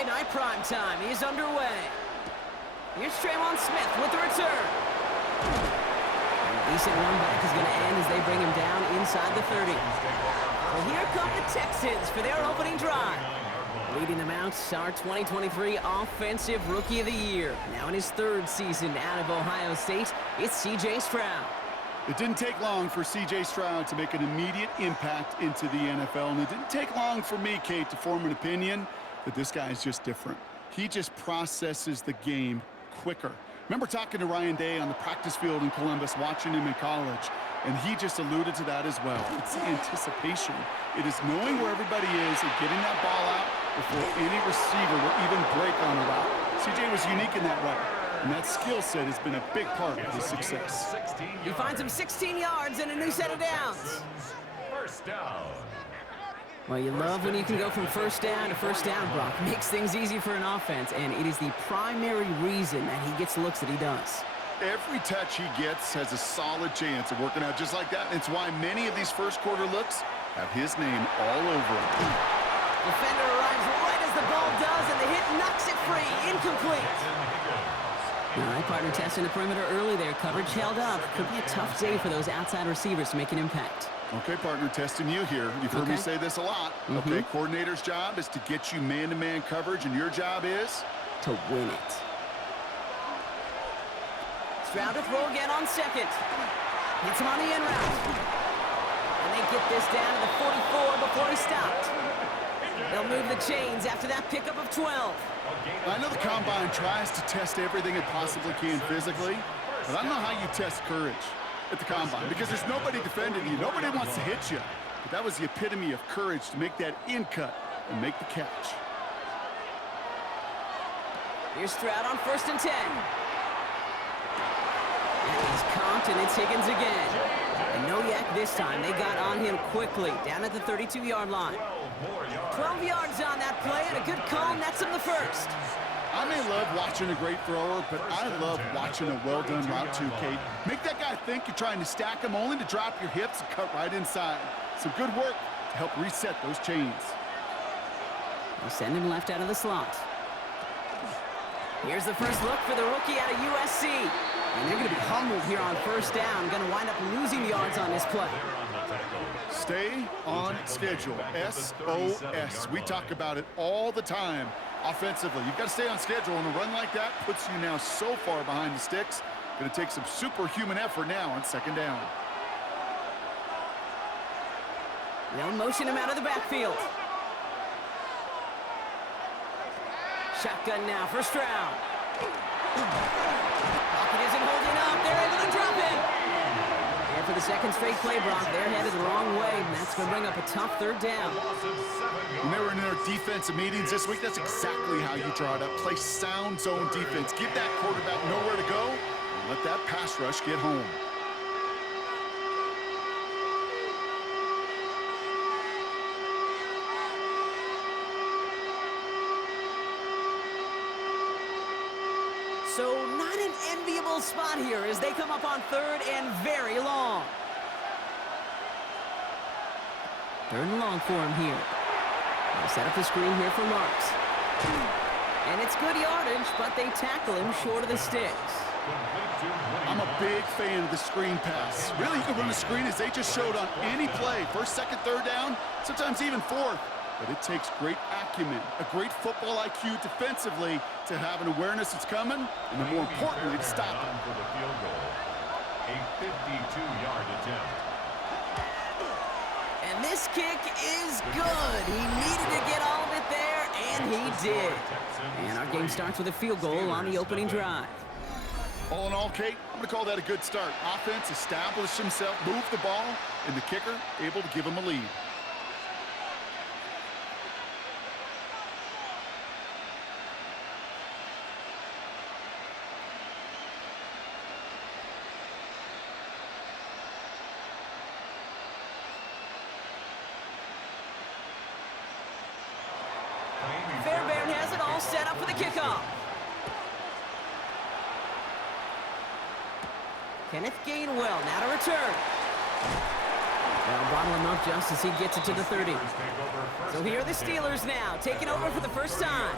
Sunday night primetime is underway. Here's Smith with the return. And a decent run back is going to end as they bring him down inside the 30. Well, here come the Texans for their opening drive. Leading them out, our 2023 Offensive Rookie of the Year. Now in his third season out of Ohio State, it's C.J. Stroud. It didn't take long for C.J. Stroud to make an immediate impact into the NFL, and it didn't take long for me, Kate, to form an opinion that this guy is just different. He just processes the game quicker. Remember talking to Ryan Day on the practice field in Columbus, watching him in college, and he just alluded to that as well. It's the anticipation. It is knowing where everybody is and getting that ball out before any receiver will even break on a route. C.J. was unique in that way. And that skill set has been a big part of his success. He finds him 16 yards and a new set of downs. First down. Well, you love when you can go from first down to first down, Brock. Makes things easy for an offense, and it is the primary reason that he gets the looks that he does. Every touch he gets has a solid chance of working out just like that. It's why many of these first quarter looks have his name all over it. Defender arrives right as the ball does, and the hit knocks it free. Incomplete. All right, partner testing the perimeter early there. Coverage held up. Could be a tough day for those outside receivers to make an impact. Okay, partner, testing you here. You've heard me say this a lot. Okay, coordinator's job is to get you man-to-man coverage, and your job is? To win it. Stroud to throw again on second. Hits him on the in route. And they get this down to the 44 before he stopped. They'll move the chains after that pickup of 12. I know the Combine tries to test everything it possibly can physically, but I don't know how you test courage at the Combine because there's nobody defending you. Nobody wants to hit you. But that was the epitome of courage to make that in cut and make the catch. Here's Stroud on 1st and 10. And he's comped, and it's Higgins again. And no yak this time. They got on him quickly, down at the 32-yard line. 12 yards on that play, and a good call nets him the first. I may love watching a great thrower, but I love watching a well-done route too, Kate. Make that guy think you're trying to stack him only to drop your hips and cut right inside. Some good work to help reset those chains. They'll send him left out of the slot. Here's the first look for the rookie out of USC. And they're going to be humbled here on first down. Going to wind up losing yards on this play. Stay on schedule. SOS. We talk about it all the time offensively. You've got to stay on schedule, and a run like that puts you now so far behind the sticks. Going to take some superhuman effort now on second down. They'll motion him out of the backfield. Shotgun now for Stroud. Pocket isn't holding up. They're able to drop him. And for the second straight play, Brock, they're headed the wrong way, and that's going to bring up a tough third down. When they were in their defensive meetings this week, that's exactly how you draw it up. Play sound zone defense. Give that quarterback nowhere to go, and let that pass rush get home. So not an enviable spot here as they come up on third and very long. Third and long for him here. They'll set up the screen here for Marks. And it's good yardage, but they tackle him short of the sticks. I'm a big fan of the screen pass. Really, you can run a screen as they just showed on any play. First, second, third down, sometimes even fourth. But it takes great acumen, a great football IQ defensively to have an awareness it's coming, and then more importantly, to stop it. For the field goal, a 52-yard attempt. And this kick is good. He needed to get all of it there, and he did. And our game starts with a field goal on the opening drive. All in all, Kate, I'm going to call that a good start. Offense established himself, moved the ball, and the kicker able to give him a lead. Fairbairn has it all set up for the kickoff. Kenneth Gainwell now to return. They'll bottle him up just as he gets it to the 30. So here are the Steelers now, taking over for the first time.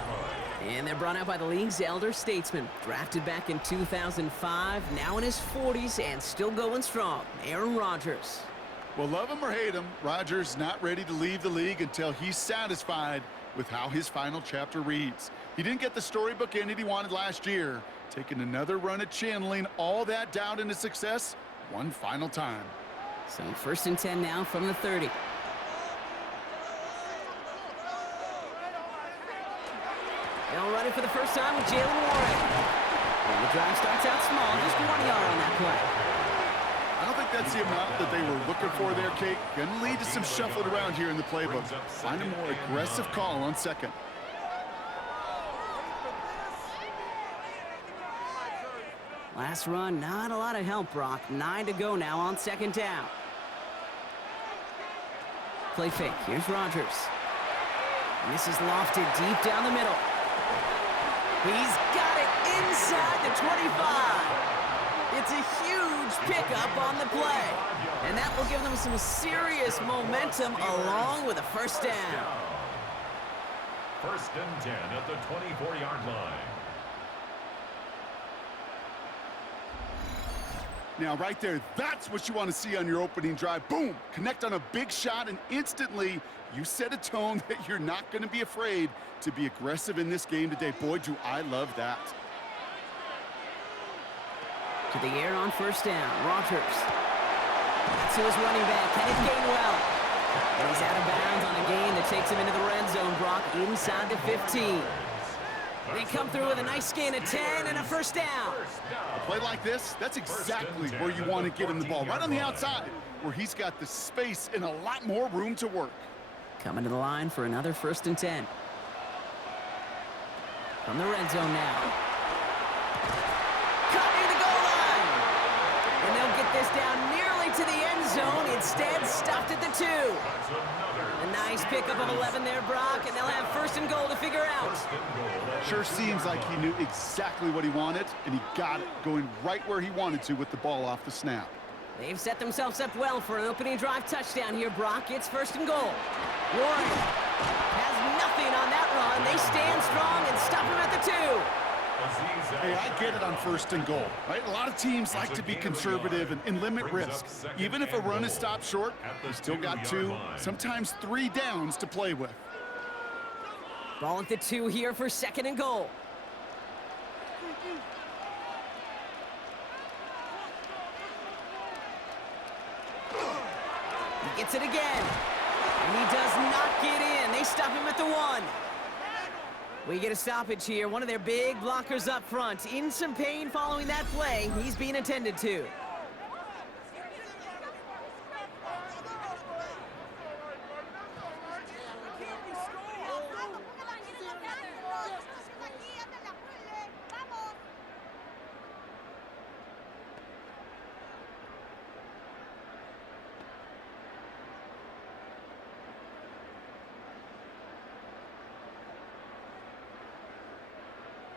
And they're brought out by the league's elder statesman. Drafted back in 2005, now in his 40s and still going strong. Aaron Rodgers. Well, love him or hate him, Rodgers not ready to leave the league until he's satisfied with how his final chapter reads. He didn't get the storybook ending he wanted last year, taking another run at channeling all that doubt into success one final time. So first and 10 now from the 30. They'll run it for the first time with Jalen Warren. And the drive starts out small, just 1 yard on that play. I don't think that's the amount that they were looking for there, Kate. Going to lead to some shuffling around here in the playbook. Find a more aggressive call on second. Last run, not a lot of help, Brock. 9 to go now on second down. Play fake. Here's Rodgers. And this is lofted deep down the middle. He's got it inside the 25. It's a huge pickup on the play. And that will give them some serious momentum along with a first down. First and 10 at the 24-yard line. Now, right there, that's what you want to see on your opening drive. Boom! Connect on a big shot, and instantly you set a tone that you're not going to be afraid to be aggressive in this game today. Boy, do I love that. To the air on first down. Rodgers. That's to his running back, Kenneth Gainwell. And he's out of bounds on a gain that takes him into the red zone, Brock, inside the 15. They come through with a nice gain of 10 and a first down. A play like this, that's exactly where you want to get him the ball, right on the outside, where he's got the space and a lot more room to work. Coming to the line for another first and 10. From the red zone now. Cutting the goal line. And they'll get this down nearly to the end zone. Instead, stopped at the 2. A nice pickup of 11 there, Brock, and they'll have first and goal to figure out. Sure seems like he knew exactly what he wanted, and he got it, going right where he wanted to with the ball off the snap. They've set themselves up well for an opening drive touchdown here, Brock. It's first and goal. Warren has nothing on that run. They stand strong and stop him at the 2. Hey, I get it on first and goal, right? A lot of teams like to be conservative and limit risk. Even if a run is stopped short, you still got 2, sometimes 3 downs to play with. Ball at the 2 here for second and goal. He gets it again. And he does not get in. They stop him at the 1. We get a stoppage here. One of their big blockers up front. In some pain following that play. He's being attended to.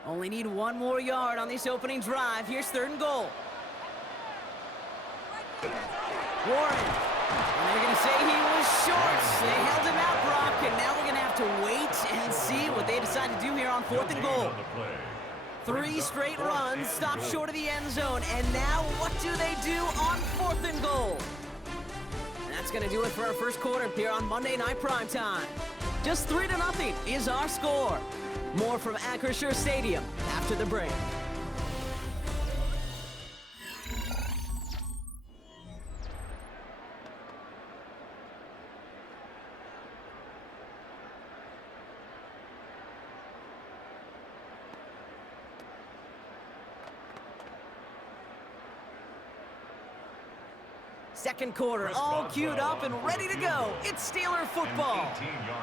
Only need 1 more yard on this opening drive. Here's third and goal. Warren. And they're going to say he was short. They held him out, Brock, and now we're going to have to wait and see what they decide to do here on fourth and goal. 3 straight runs, stop short of the end zone, and now what do they do on fourth and goal? And that's going to do it for our first quarter here on Monday Night Primetime. Just 3-0 is our score. More from Acrisure Stadium after the break. Second quarter, all queued up and ready to go. It's Steeler football.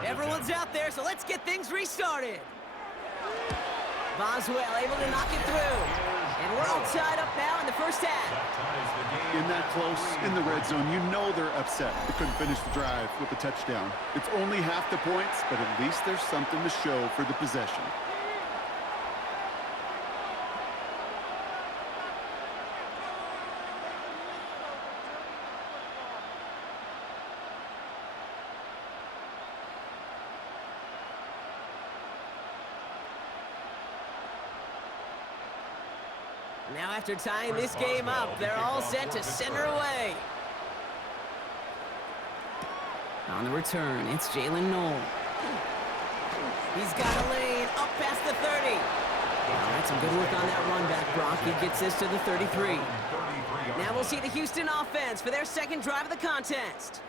Everyone's out there, so let's get things restarted. Boswell able to knock it through. And we're all tied up now in the first half. In that close, in the red zone, you know they're upset. They couldn't finish the drive with a touchdown. It's only half the points, but at least there's something to show for the possession. Now after tying this game up, they're all set to send her away. On the return, it's Jalen Knoll. He's got a lane up past the 30. All right, some good work on that run back, Brock. He gets this to the 33. Now we'll see the Houston offense for their second drive of the contest.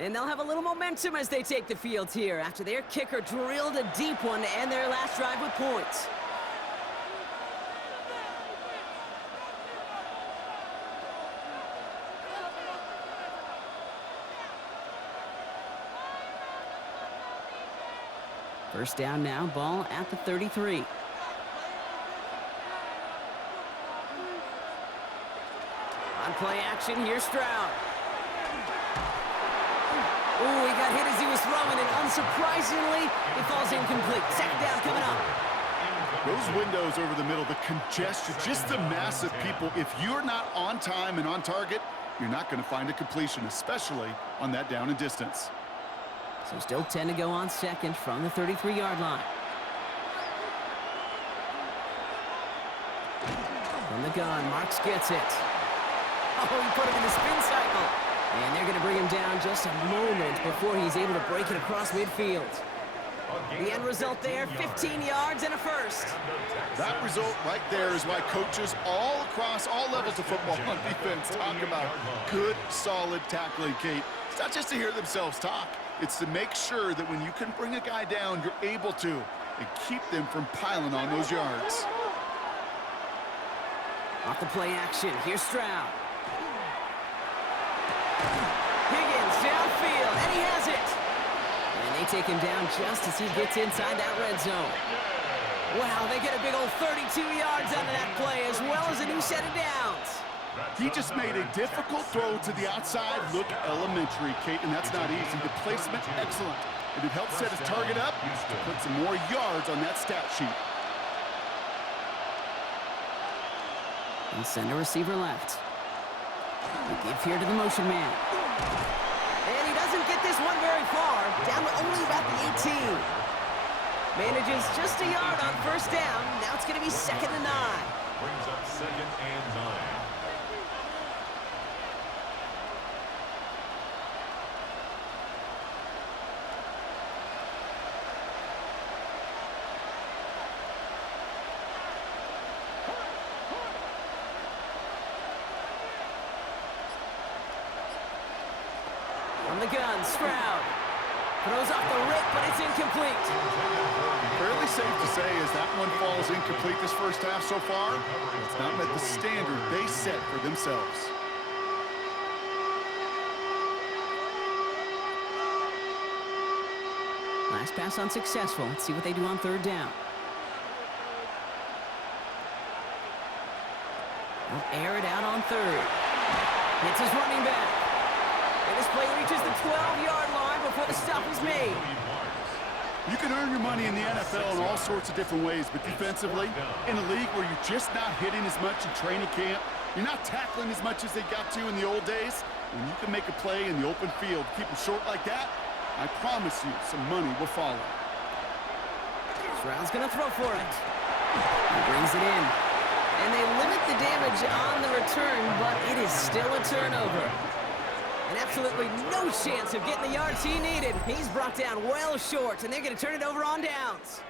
And they'll have a little momentum as they take the field here after their kicker drilled a deep one to end their last drive with points. First down now, ball at the 33. On play action, here's Stroud. Ooh, he got hit as he was throwing, and unsurprisingly, it falls incomplete. Second down coming up. Those windows over the middle, the congestion, just the mass of people. If you're not on time and on target, you're not going to find a completion, especially on that down and distance. So still 10 to go on second from the 33-yard line. From the gun, Marks gets it. Oh, he put him in the spin cycle. And they're going to bring him down just a moment before he's able to break it across midfield. The end result there, 15 yards and a first. That result right there is why coaches all across all levels of football on defense talk about good, solid tackling, Kate. It's not just to hear themselves talk. It's to make sure that when you can bring a guy down, you're able to, and keep them from piling on those yards. Off the play action, here's Stroud. Higgins downfield, and he has it. And they take him down just as he gets inside that red zone. Wow, they get a big old 32 yards out of that play, as well as a new set of downs. He just made a difficult throw to the outside. Look elementary, Kate, and that's not easy. The placement, excellent. And it helps set his target up to put some more yards on that stat sheet. And send a receiver left. We give here to the motion man. And he doesn't get this one very far, down to only about the 18. Manages just a yard on first down. Now it's going to be 2nd and 9. Brings up 2nd and 9. From the gun, Stroud. Throws off the rip, but it's incomplete. Fairly safe to say as that one falls incomplete this first half so far, it's not met the standard they set for themselves. Last pass unsuccessful. Let's see what they do on third down. They'll air it out on third. Hits his running back. And this play reaches the 12-yard line before the stop is made. You can earn your money in the NFL in all sorts of different ways, but defensively, in a league where you're just not hitting as much in training camp, you're not tackling as much as they got to in the old days, when you can make a play in the open field, keep them short like that, I promise you some money will follow. Stroud's going to throw for it. He brings it in. And they limit the damage on the return, but it is still a turnover. And absolutely no chance of getting the yards he needed. He's brought down well short, and they're going to turn it over on downs.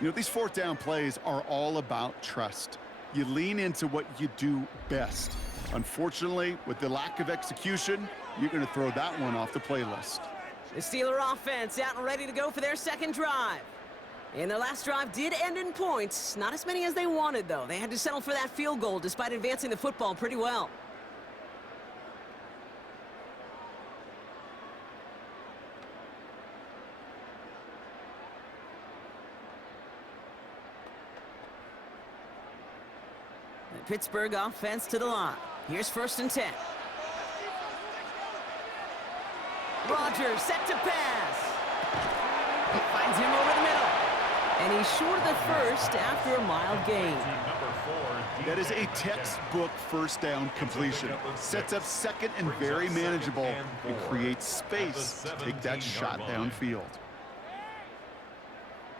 You know, these fourth down plays are all about trust. You lean into what you do best. Unfortunately, with the lack of execution, you're going to throw that one off the playlist. The Steeler offense out and ready to go for their second drive. And their last drive did end in points. Not as many as they wanted, though. They had to settle for that field goal despite advancing the football pretty well. The Pittsburgh offense to the line. Here's 1st and 10. Rodgers set to pass. Finds him over the middle. And he's short of the first after a mild gain. That is a textbook first down completion. Sets up second and very manageable and creates space to take that shot downfield.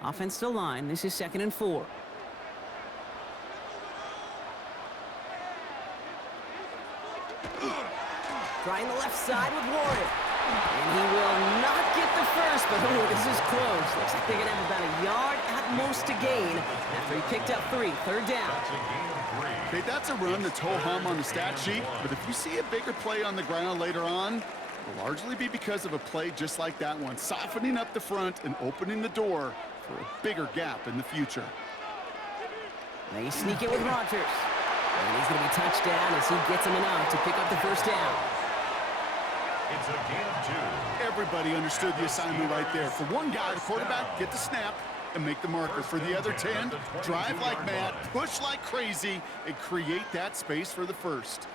Offense to line. This is 2nd and 4. Trying the left side with Warren. And he will not get the first, but oh, this is close. Looks like they're going to have about a yard at most to gain after he picked up 3. Third down. Okay, that's a run that's ho-hum on the stat sheet, but if you see a bigger play on the ground later on, it'll largely be because of a play just like that one, softening up the front and opening the door for a bigger gap in the future. They sneak it with Rodgers. And he's going to be touched down as he gets him enough to pick up the first down. It's a gain of 2. Everybody understood the assignment right there. For one guy, the quarterback, get the snap and make the marker. For the other 10, drive like mad, push like crazy, and create that space for the first.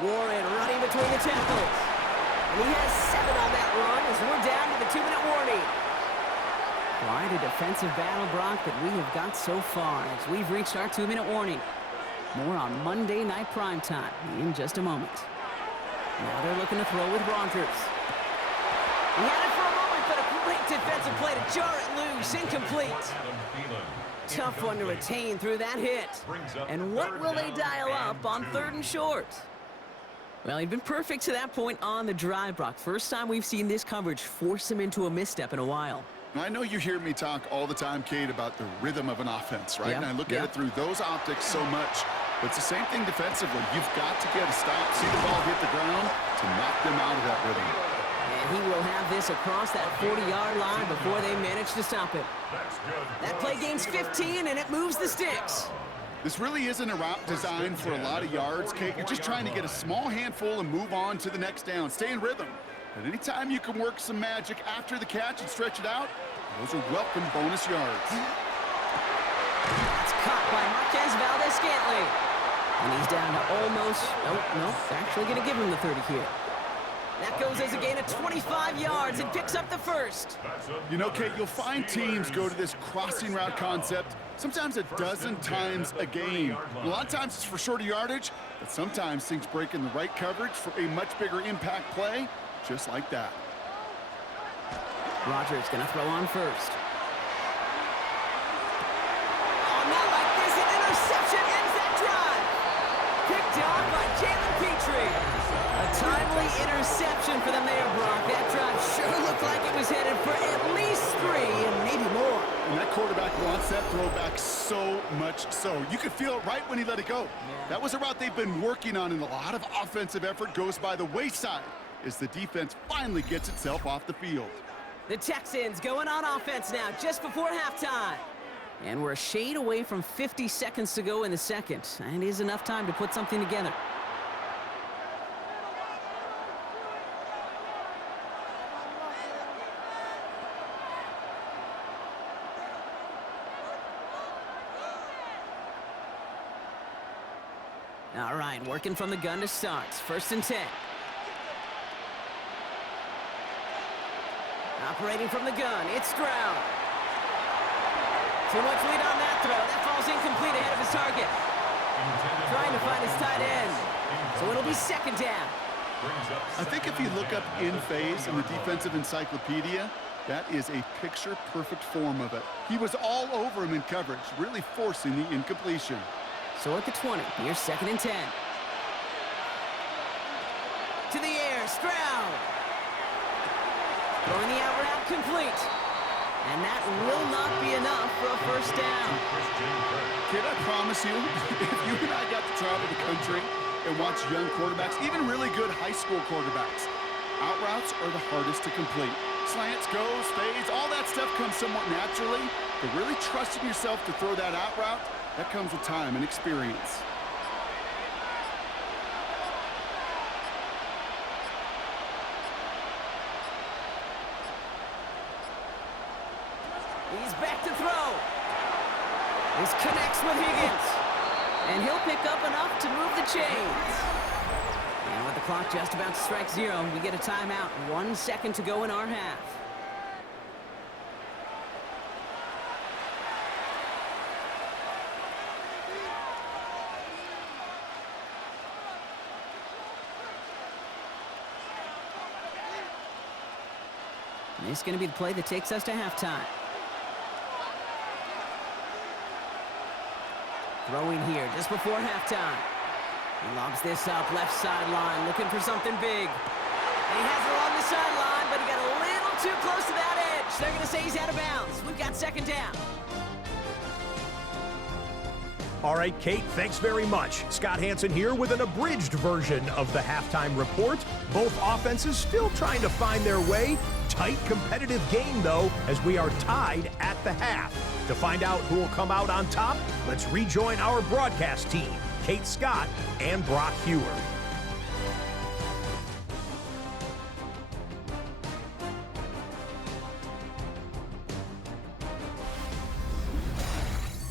Warren running between the tackles. And he has 7 on that run as we're down to the 2-minute warning. Quite a defensive battle, Brock, that we have got so far as we've reached our 2-minute warning. More on Monday Night Primetime in just a moment. Now they're looking to throw with Rodgers. He had it for a moment, but a great defensive play to jar it loose. Incomplete. Tough one to retain through that hit. And what will they dial up on 3rd and short? Well, he'd been perfect to that point on the drive, Brock. First time we've seen this coverage force him into a misstep in a while. I know you hear me talk all the time, Kate, about the rhythm of an offense, right? And I look at it through those optics so much. But it's the same thing defensively. You've got to get a stop, see the ball hit the ground to knock them out of that rhythm. And he will have this across that 40-yard line before they manage to stop it. That play gains 15, and it moves the sticks. This really isn't a route designed for a lot of yards, Kate. You're just trying to get a small handful and move on to the next down. Stay in rhythm. But anytime you can work some magic after the catch and stretch it out, those are welcome bonus yards. That's caught by Marquez Valdez-Scantling. And he's down to almost, nope, they're actually going to give him the 30 here. That goes as a gain of 25 yards and picks up the first. You know, Kate, you'll find teams go to this crossing route concept sometimes a dozen times a game. A lot of times it's for shorter yardage, but sometimes things break in the right coverage for a much bigger impact play, just like that. Rodgers going to throw on first. Oh, not like this. An interception ends that drive. Picked off by Jalen Petrie. A timely interception for them there, Brock. That drive sure looked like it was headed for at least 3 and maybe more. And that quarterback wants that throwback so much so. You could feel it right when he let it go. That was a route they've been working on, and a lot of offensive effort goes by the wayside as the defense finally gets itself off the field. The Texans going on offense now just before halftime. And we're a shade away from 50 seconds to go in the second. And it is enough time to put something together. All right, working from the gun to start. 1st and 10. Operating from the gun, it's Stroud. Too much lead on that throw. That falls incomplete ahead of his target. Trying to find his tight end. So it'll be 2nd down. I think if you look up in phase in the defensive encyclopedia, that is a picture-perfect form of it. He was all over him in coverage, really forcing the incompletion. So at the 20, here's 2nd and 10. To the air, Stroud. Throwing the out route complete. And that will not be enough for a 1st down. Kid, I promise you, if you and I got to travel the country and watch young quarterbacks, even really good high school quarterbacks, out routes are the hardest to complete. Slants, goes, fades, all that stuff comes somewhat naturally, but really trusting yourself to throw that out route, that comes with time and experience. He's back to throw. This connects with Higgins. And he'll pick up enough to move the chains. And with the clock just about to strike 0, we get a timeout. 1 second to go in our half. And this is going to be the play that takes us to halftime. Throwing here just before halftime. He lobs this up, left sideline, looking for something big. And he has it along the sideline, but he got a little too close to that edge. They're going to say he's out of bounds. We've got second down. All right, Kate, thanks very much. Scott Hansen here with an abridged version of the halftime report. Both offenses still trying to find their way. Tight, competitive game, though, as we are tied at the half. To find out who will come out on top, let's rejoin our broadcast team, Kate Scott and Brock Hewer.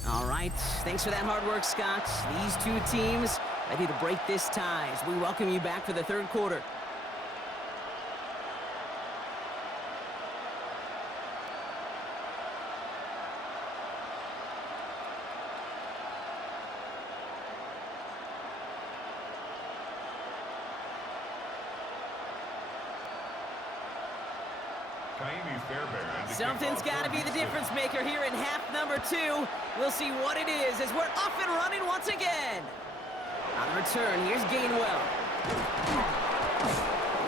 All right, thanks for that hard work, Scott. These two teams ready to break this tie as we welcome you back for the third quarter. Something's got to be the difference maker here in half number 2. We'll see what it is as we're off and running once again. On the return, here's Gainwell.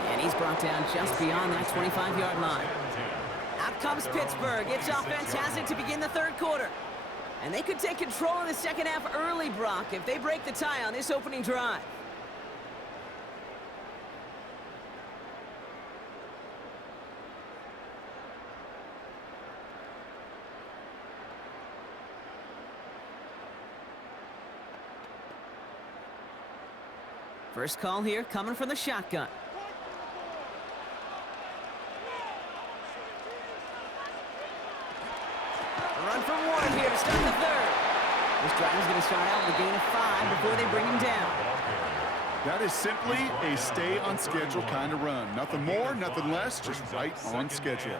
And he's brought down just beyond that 25-yard line. Out comes Pittsburgh. Its offense has it to begin the third quarter. And they could take control in the second half early, Brock, if they break the tie on this opening drive. First call here coming from the shotgun. A run for one here to start the third. This drive is going to start out with a gain of 5 before they bring him down. That is simply a stay on schedule kind of run. Nothing more, nothing less, just right on schedule.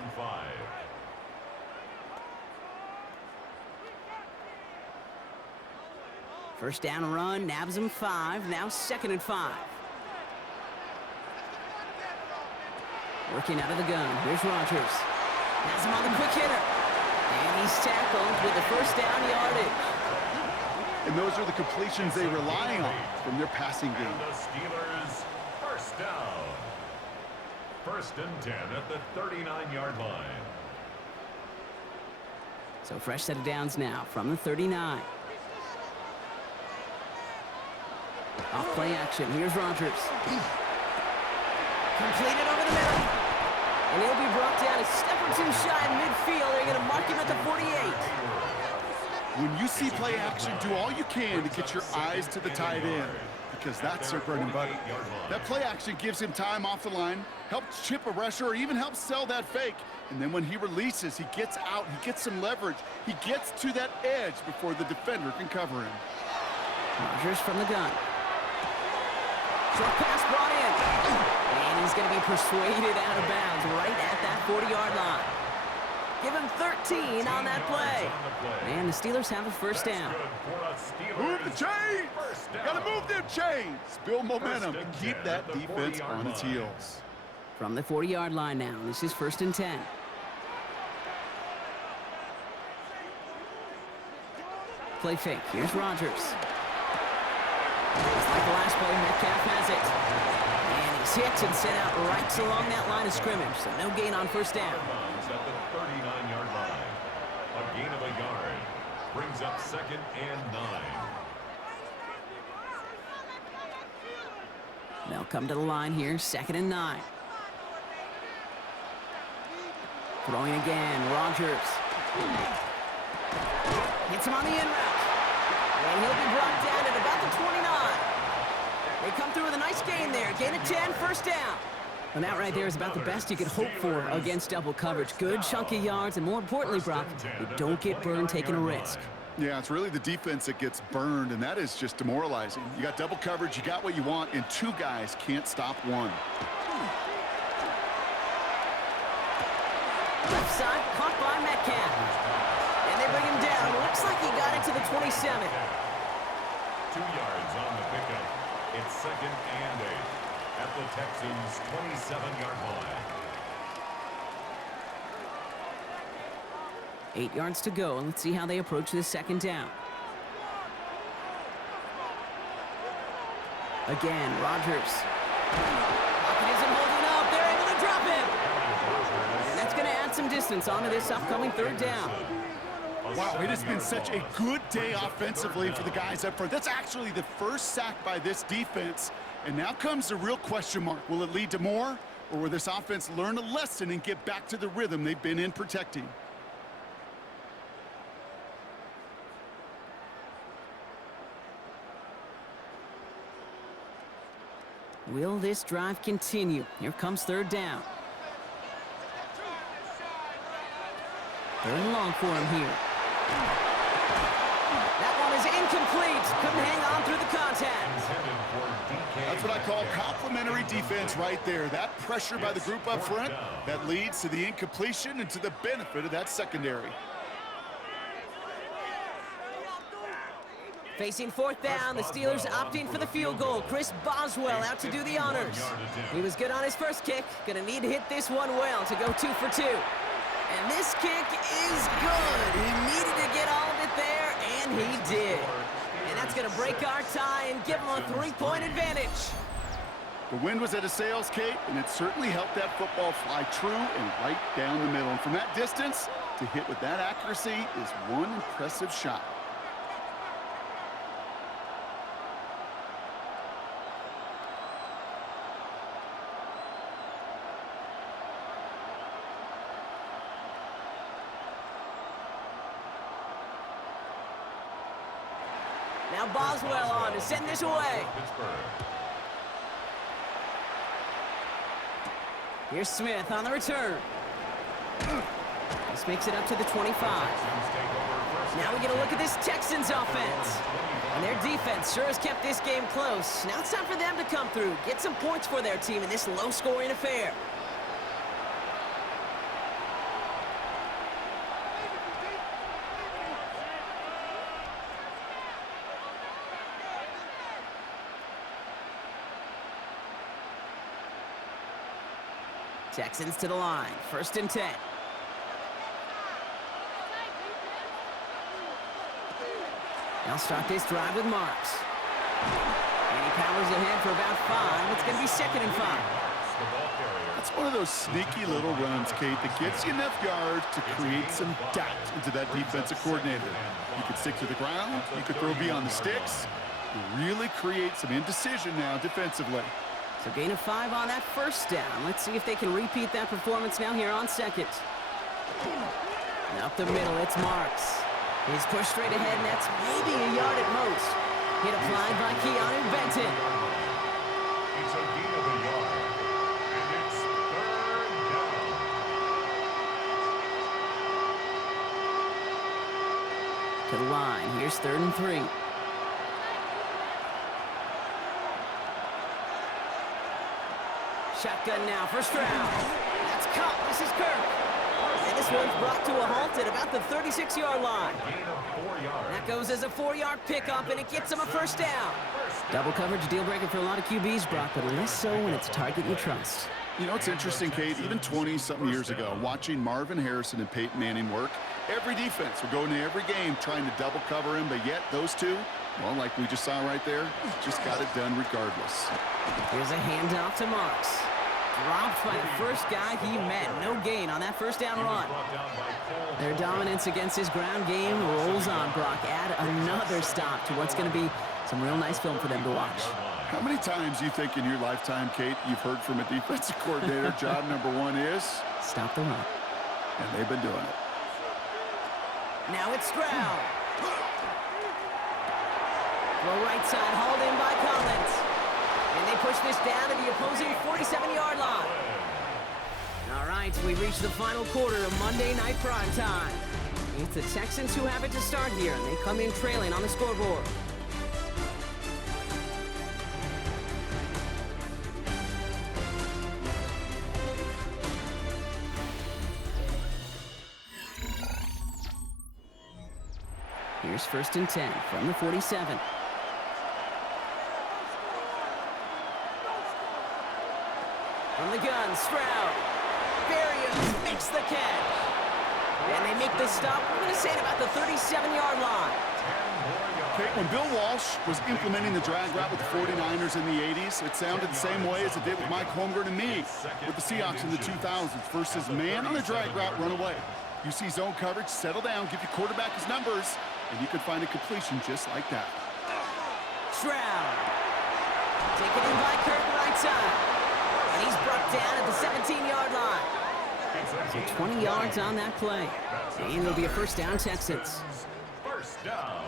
First down run, nabs him 5, now 2nd and 5. Working out of the gun, here's Rodgers. Has him on the quick hitter. And he's tackled with the first down yardage. And those are the completions they rely on from their passing game. And the Steelers, first down. 1st and 10 at the 39-yard line. So fresh set of downs now from the 39. Off play action. Here's Rodgers. Completed over the middle. And he'll be brought down a step or two shy in midfield. They're going to mark him at the 48. When you see play action, do all you can to get your eyes to the tight end, because that's their bread and butter. That play action gives him time off the line, helps chip a rusher, or even helps sell that fake. And then when he releases, he gets out, he gets some leverage. He gets to that edge before the defender can cover him. Rodgers from the gun. Short pass brought in. And he's going to be persuaded out of bounds right at that 40-yard line. Give him 13 on that play. And the Steelers have a first down. Move the chains! Got to move them chains! Build momentum and keep that defense on its heels. From the 40-yard line now, this is 1st and 10. Play fake. Here's Rodgers. Just like the last play, Metcalf has it. And he's hit and sent out right along that line of scrimmage, so no gain on first down. At the 39-yard line. A gain of a yard. Brings up 2nd and 9. They'll come to the line here, 2nd and 9. Throwing again, Rodgers. Hits him on the in route. And he'll be brought down at about the 29. They come through with a nice gain there. Gain of 10, first down. And that right there is about the best you could hope for against double coverage. Good chunky yards, and more importantly, Brock, you don't get burned taking a risk. Yeah, it's really the defense that gets burned, and that is just demoralizing. You got double coverage, you got what you want, and 2 guys can't stop one. Left side, caught by Metcalf. And they bring him down. Looks like he got it to the 27. 2 yards on the pickup. It's 2nd and 8 at the Texans' 27-yard line. 8 yards to go, and let's see how they approach this 2nd down. Again, Rodgers. Pocket isn't holding up. They're able to drop him. And that's going to add some distance onto this upcoming third down. Wow, it has been such a good day offensively for the guys up front. That's actually the first sack by this defense. And now comes the real question mark. Will it lead to more? Or will this offense learn a lesson and get back to the rhythm they've been in protecting? Will this drive continue? Here comes third down. Third and long for him here. That one is incomplete. Couldn't hang on through the contact. That's what I call complimentary defense right there. That pressure by the group up front, that leads to the incompletion and to the benefit of that secondary. Facing fourth down, the Steelers opting for the field goal. Chris Boswell out to do the honors. He was good on his first kick. Gonna need to hit this one well to go 2 for 2. And this kick is good. He needed to get all of it there, and he did. And that's gonna break our tie and give him a 3-point advantage. The wind was at a sails, Kate, and it certainly helped that football fly true and right down the middle. And from that distance, to hit with that accuracy is one impressive shot. Now Boswell on to send this away. Here's Smith on the return. This makes it up to the 25. Now we get a look at this Texans offense. And their defense sure has kept this game close. Now it's time for them to come through, get some points for their team in this low-scoring affair. Texans to the line, 1st and 10. They'll start this drive with Marks. And he powers ahead for about 5. It's going to be 2nd and 5. That's one of those sneaky little runs, Kate, that gets you enough yards to create some doubt into that defensive coordinator. You could stick to the ground. You could throw beyond the sticks. You really create some indecision now defensively. So gain of 5 on that 1st down. Let's see if they can repeat that performance now here on 2nd. And up the middle, it's Marks. He's pushed straight ahead, and that's maybe a yard at most. Hit applied by Keanu Benton. It's a gain of a yard, and it's 3rd down. To the line, here's 3rd and 3. Shotgun now, first round. That's Cup, this is Kirk. And this one's brought to a halt at about the 36-yard line. That goes as a 4-yard pickup, and it gets him a 1st down. Double coverage deal breaker for a lot of QBs, Brock, but less so when it's a target you trust. You know, it's interesting, Kate, even 20-something years ago, watching Marvin Harrison and Peyton Manning work, every defense would go into every game trying to double cover him, but yet those two, well, like we just saw right there, just got it done regardless. Here's a handoff to Marks. Dropped by the first guy he met. No gain on that 1st down run. Their dominance against his ground game rolls on, Brock. Add another stop to what's going to be some real nice film for them to watch. How many times do you think in your lifetime, Kate, you've heard from a defensive coordinator, job number 1 is? Stop the run. And they've been doing it. Now it's Stroud. Throw right side, hauled in by Collins. And they push this down to the opposing 47-yard line. All right, so we've reached the final quarter of Monday Night Prime Time. It's the Texans who have it to start here, and they come in trailing on the scoreboard. Here's 1st and 10 from the 47. From the gun, Stroud. Berrios makes the catch. And they make the stop, we're going to say, at about the 37-yard line. 10 more yards. Okay, when Bill Walsh was implementing the drag route with the 49ers in the 80s, it sounded the same way as it did with Mike Holmgren and me with the Seahawks in the 2000s versus man on a drag route, run away. You see zone coverage, settle down, give your quarterback his numbers, and you can find a completion just like that. Stroud. Taken in by Kirk right side. And he's brought down at the 17-yard line. So 20 yards on that play. And it'll be a first down, Texans. First down.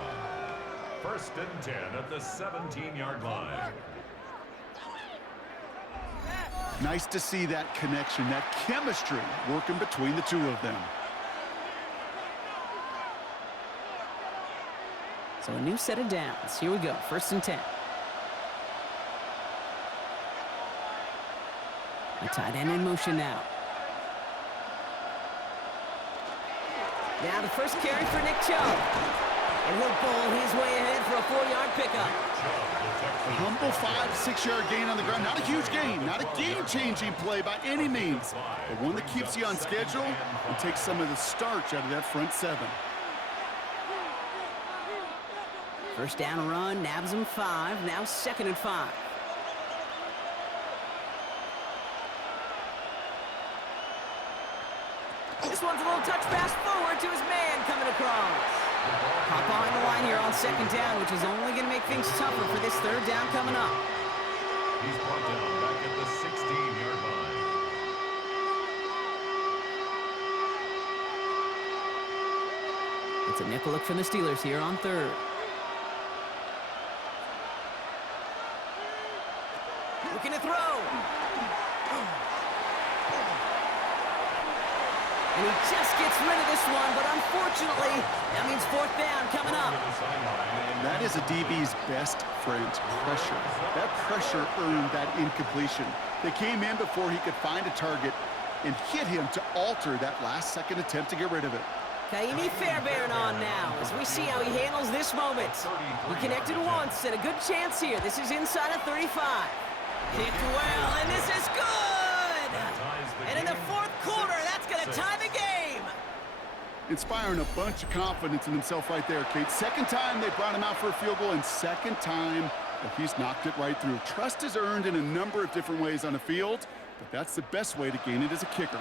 First and 10 at the 17-yard line. Nice to see that connection, that chemistry working between the two of them. So a new set of downs. Here we go, first and 10. A tight end in motion now. Now the first carry for Nick Chubb. And he'll bowl his way ahead for a 4-yard pickup. A humble 5 to 6 yard gain on the ground. Not a huge gain, not a game-changing play by any means, but one that keeps you on schedule and takes some of the starch out of that front seven. First down run, nabs him 5, now second and 5. This one's a little touch pass forward to his man coming across. Hop behind the line here on second down, which is only going to make things tougher for this third down coming up. He's brought down back at the 16-yard line. It's a nickel look from the Steelers here on third. Looking to throw. And he just gets rid of this one, but unfortunately, that means fourth down coming up. That is a DB's best friend, pressure. That pressure earned that incompletion. They came in before he could find a target and hit him to alter that last-second attempt to get rid of it. Kaimi Fairbairn on now as we see how he handles this moment. He connected once and a good chance here. This is inside of 35. Kicked well, and this is good! And in the fourth quarter, that's going to tie the game! Inspiring a bunch of confidence in himself right there, Kate. Second time they brought him out for a field goal, and second time that he's knocked it right through. Trust is earned in a number of different ways on the field, but that's the best way to gain it as a kicker.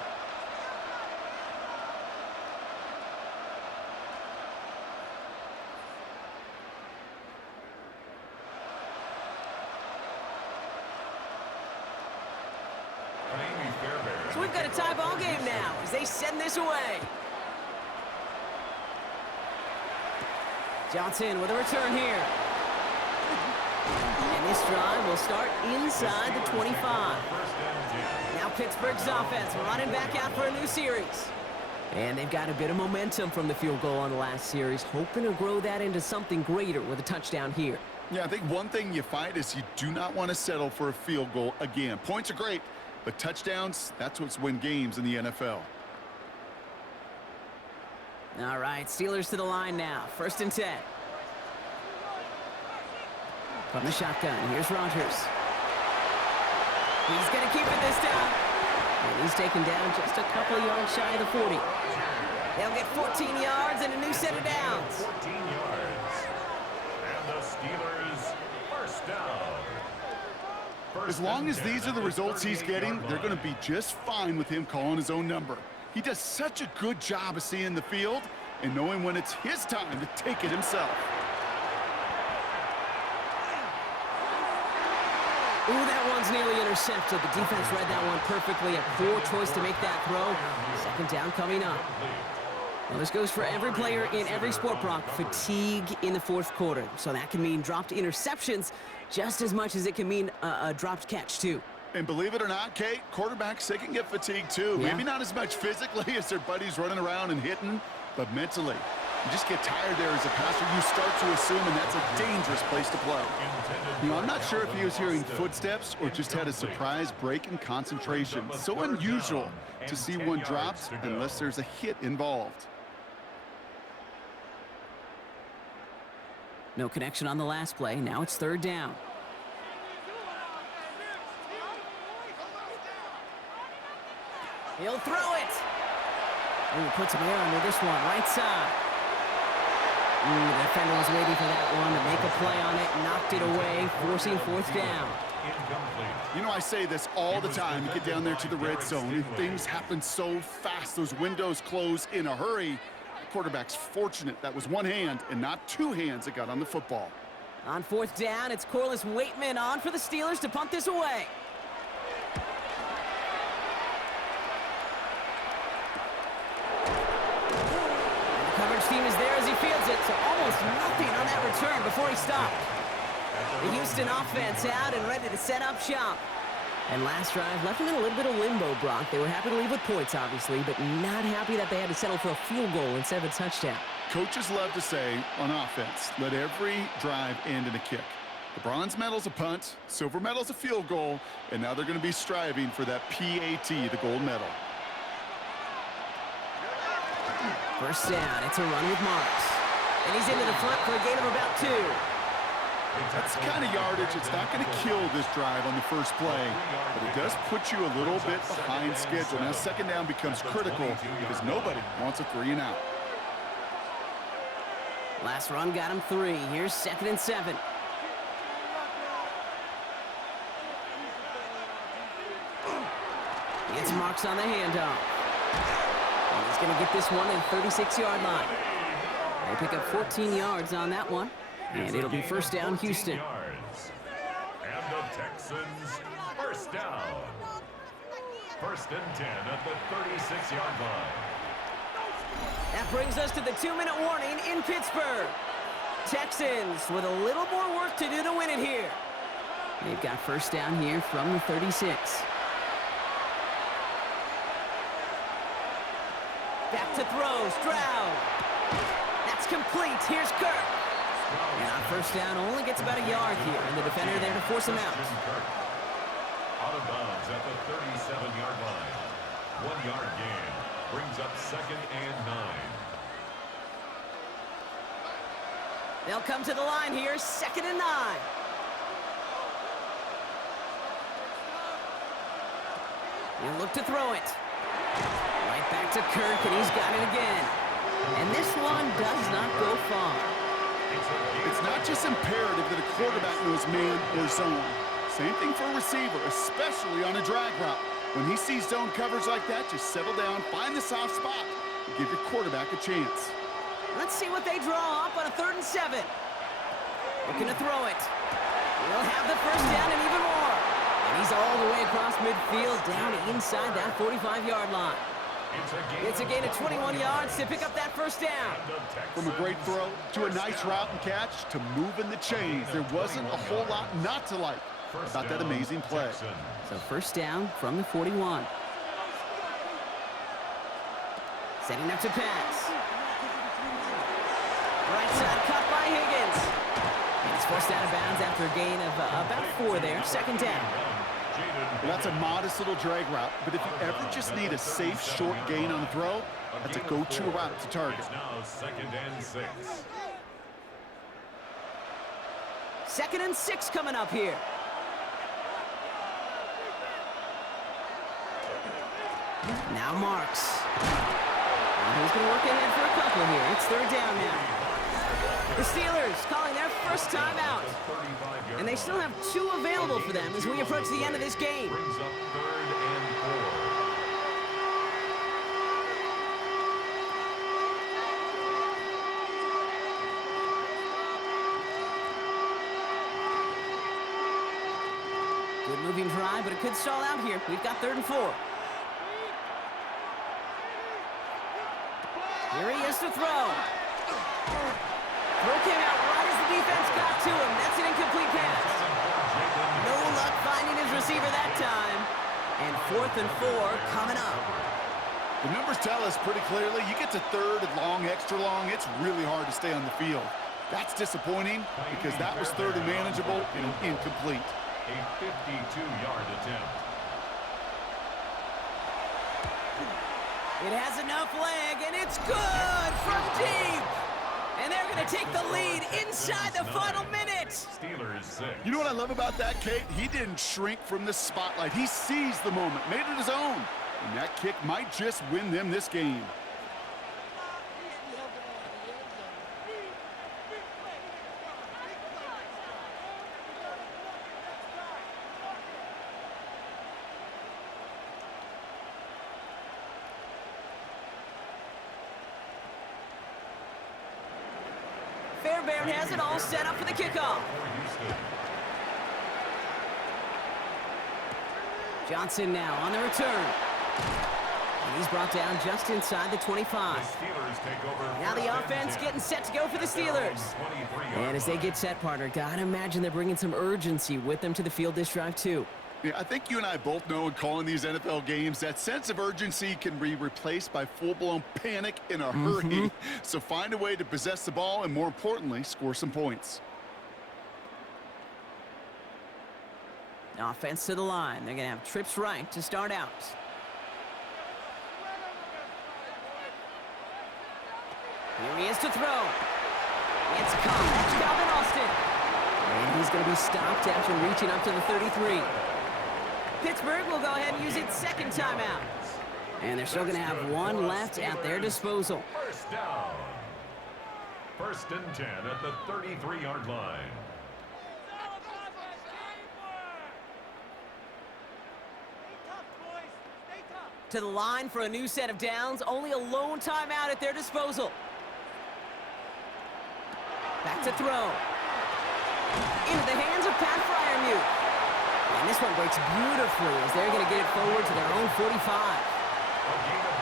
So we've got a tie ball game now as they send this away. Johnson with a return here. And this drive will start inside the 25. Now Pittsburgh's offense running back out for a new series. And they've got a bit of momentum from the field goal on the last series, hoping to grow that into something greater with a touchdown here. Yeah, I think one thing you find is you do not want to settle for a field goal again. Points are great, but touchdowns, that's what's win games in the NFL. All right, Steelers to the line now. First and 10. From the shotgun, here's Rodgers. He's going to keep it this time. And he's taken down just a couple of yards shy of the 40. They'll get 14 yards and a new set of downs. 14 yards. And the Steelers first down. As long as these are the results he's getting, they're going to be just fine with him calling his own number. He does such a good job of seeing the field and knowing when it's his time to take it himself. Ooh, that one's nearly intercepted. The defense read that one perfectly. A poor choice to make that throw. Second down coming up. Well, this goes for every player in every sport, Brock. Fatigue in the fourth quarter. So that can mean dropped interceptions just as much as it can mean a dropped catch, too. And believe it or not, Kate, quarterbacks, they can get fatigued, too. Yeah. Maybe not as much physically as their buddies running around and hitting, but mentally. You just get tired there as a passer. You start to assume, and that's a dangerous place to play. You know, I'm not sure if he was hearing footsteps or just had a surprise break in concentration. So unusual to see one dropped unless there's a hit involved. No connection on the last play. Now it's third down. He'll throw it. Ooh, puts some air under this one. Right side. The defender was waiting for that one to make a play on it, knocked it away, forcing fourth down. You know, I say this all the time. You get down there to the red zone, and things happen so fast. Those windows close in a hurry. The quarterback's fortunate that was one hand and not two hands that got on the football. On fourth down, it's Corliss Waitman on for the Steelers to punt this away. And the coverage team is there as he fields it, so almost nothing on that return before he stopped. The Houston offense out and ready to set up shop. And last drive left them in a little bit of limbo, Brock. They were happy to leave with points, obviously, but not happy that they had to settle for a field goal instead of a touchdown. Coaches love to say on offense, let every drive end in a kick. The bronze medal's a punt, silver medal's a field goal, and now they're going to be striving for that PAT, the gold medal. First down, it's a run with Marks. And he's into the front for a gain of about 2. That's the kind of yardage. It's not going to kill this drive on the first play, but it does put you a little bit behind schedule. Now second down becomes critical because nobody wants a 3 and out. Last run got him 3. Here's 2nd and 7. It's Marks on the handoff. And he's going to get this one at the 36-yard line. They pick up 14 yards on that one. And it'll be first down, Houston. And the Texans, first down. 1st and 10 at the 36-yard line. That brings us to the 2-minute warning in Pittsburgh. Texans with a little more work to do to win it here. They've got first down here from the 36. Back to throw, Stroud. That's complete. Here's Kirk. And on first down, only gets about a yard here, and the defender there to force him out. Out of bounds at the 37-yard line. 1-yard gain brings up 2nd and 9. They'll come to the line here, 2nd and 9. He'll look to throw it. Right back to Kirk, and he's got it again. And this one does not go far. It's not just imperative that a quarterback knows man or zone. Same thing for a receiver, especially on a drag route. When he sees zone coverage like that, just settle down, find the soft spot, and give your quarterback a chance. Let's see what they draw up on a 3rd and 7. Looking to throw it. He'll have the first down and even more. And he's all the way across midfield, down inside that 45-yard line. It's a gain of 21 yards to pick up that first down. From a great throw to a nice route and catch to moving the chains, there wasn't a whole lot not to like about that amazing play. So first down from the 41. Setting up to pass. Right side cut by Higgins. And it's forced out of bounds after a gain of about 4 there. 2nd down. Well, that's a modest little drag route, but if you ever just need a safe, short gain on the throw, that's a go-to route to target. Now 2nd and 6. 2nd and 6 coming up here. Now Marks. And he's going to work ahead for a couple here. It's 3rd down now. The Steelers calling their first time out. And they still have 2 available for them as we approach the end of this game. Brings up 3rd and 4. Good moving drive, but it could stall out here. We've got 3rd and 4. Here he is to throw. Throw came out right as the defense got to him. That's an incomplete pass. No luck finding his receiver that time. And 4th and 4 coming up. The numbers tell us pretty clearly, you get to 3rd and long, extra long, it's really hard to stay on the field. That's disappointing because that was 3rd and manageable and incomplete. A 52-yard attempt. It has enough leg, and it's good from deep. And they're going to take the lead inside the final minute. Steelers 6. You know what I love about that, Kate? He didn't shrink from the spotlight. He seized the moment, made it his own. And that kick might just win them this game. there. Barrett has it all set up for the kickoff. Johnson now on the return. And he's brought down just inside the 25. Now the offense getting set to go for the Steelers. And as they get set, partner, gotta imagine they're bringing some urgency with them to the field this drive too. Yeah, I think you and I both know in calling these NFL games that sense of urgency can be replaced by full-blown panic in a hurry. So find a way to possess the ball and, more importantly, score some points. Offense to the line. They're going to have trips right to start out. Here he is to throw. It's caught. That's Calvin Austin. And he's going to be stopped after reaching up to the 33. Pittsburgh will go ahead and use its second timeout. And they're still going to have one left at their disposal. First down. 1st and 10 at the 33-yard line. To the line for a new set of downs. Only a lone timeout at their disposal. Back to throw. Into the hands of Pat Freiermuth. And this one breaks beautifully as they're going to get it forward to their own 45.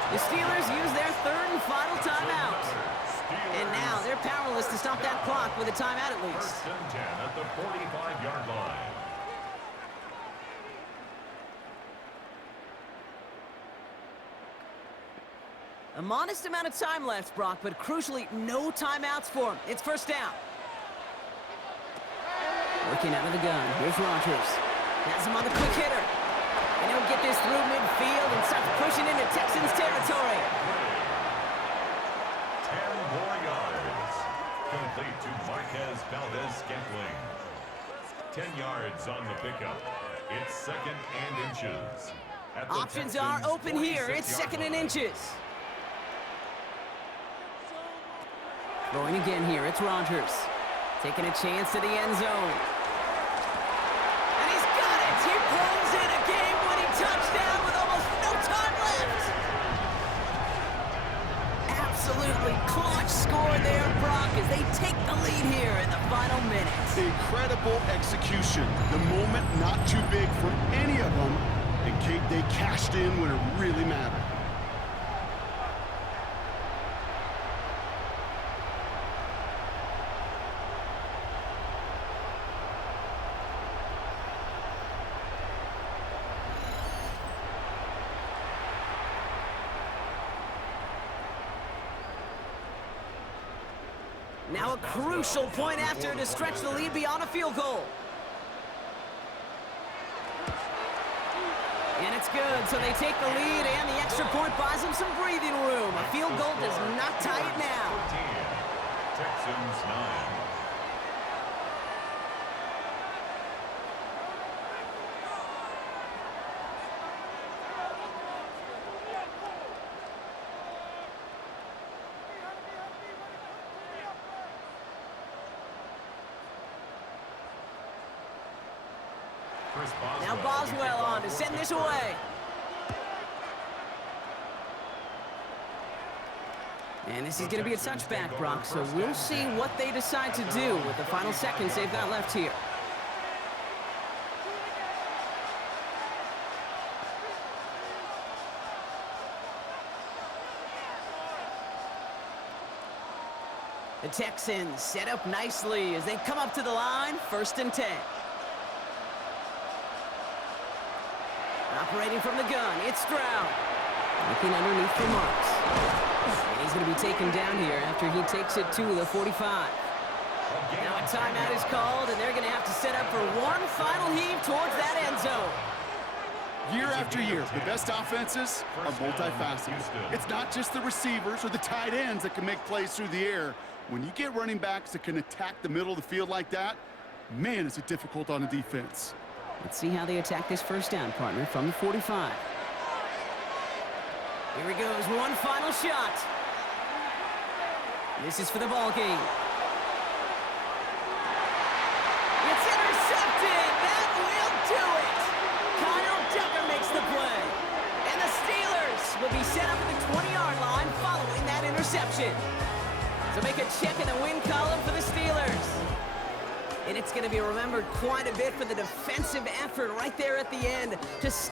The Steelers use their third and final timeout. And now they're powerless to stop that clock with a timeout at least. 1st and 10 at the 45-yard line. A modest amount of time left, Brock, but crucially, no timeouts for him. It's first down. Working out of the gun. Here's Rodgers. Has him on the quick hitter. And he'll get this through midfield and start pushing into Texans territory. 10 more yards. Complete to Marquez Valdez-Scantling. 10 yards on the pickup. It's 2nd and inches. Options are open here. It's 2nd and inches. Throwing again here. It's Rodgers. Taking a chance to the end zone. And he's got it! He pulls in a game-winning touchdown with almost no time left! Absolutely clutch score there, Brock, as they take the lead here in the final minutes. Incredible execution. The moment not too big for any of them. And Kate, they cashed in when it really mattered. Now a crucial point after to stretch the lead beyond a field goal. And it's good, so they take the lead, and the extra point buys them some breathing room. A field goal does not tie it now. 14. Texans 9. Now Boswell on to send this away. And this is going to be a touchback, Brock, so we'll see what they decide to do with the final seconds they've got left here. The Texans set up nicely as they come up to the line, 1st and 10. Operating from the gun, it's Stroud. Looking underneath for Marks. And he's going to be taken down here after he takes it to the 45. Now a timeout is called, and they're going to have to set up for one final heave towards that end zone. Year after year, the best offenses are multifaceted. It's not just the receivers or the tight ends that can make plays through the air. When you get running backs that can attack the middle of the field like that, man, is it difficult on a defense. Let's see how they attack this first down, partner, from the 45. Here he goes, one final shot. This is for the ball game. It's intercepted. That will do it. Kyle Decker makes the play. And the Steelers will be set up at the 20-yard line following that interception. So make a check in the win column for the Steelers. It's going to be remembered quite a bit for the defensive effort right there at the end to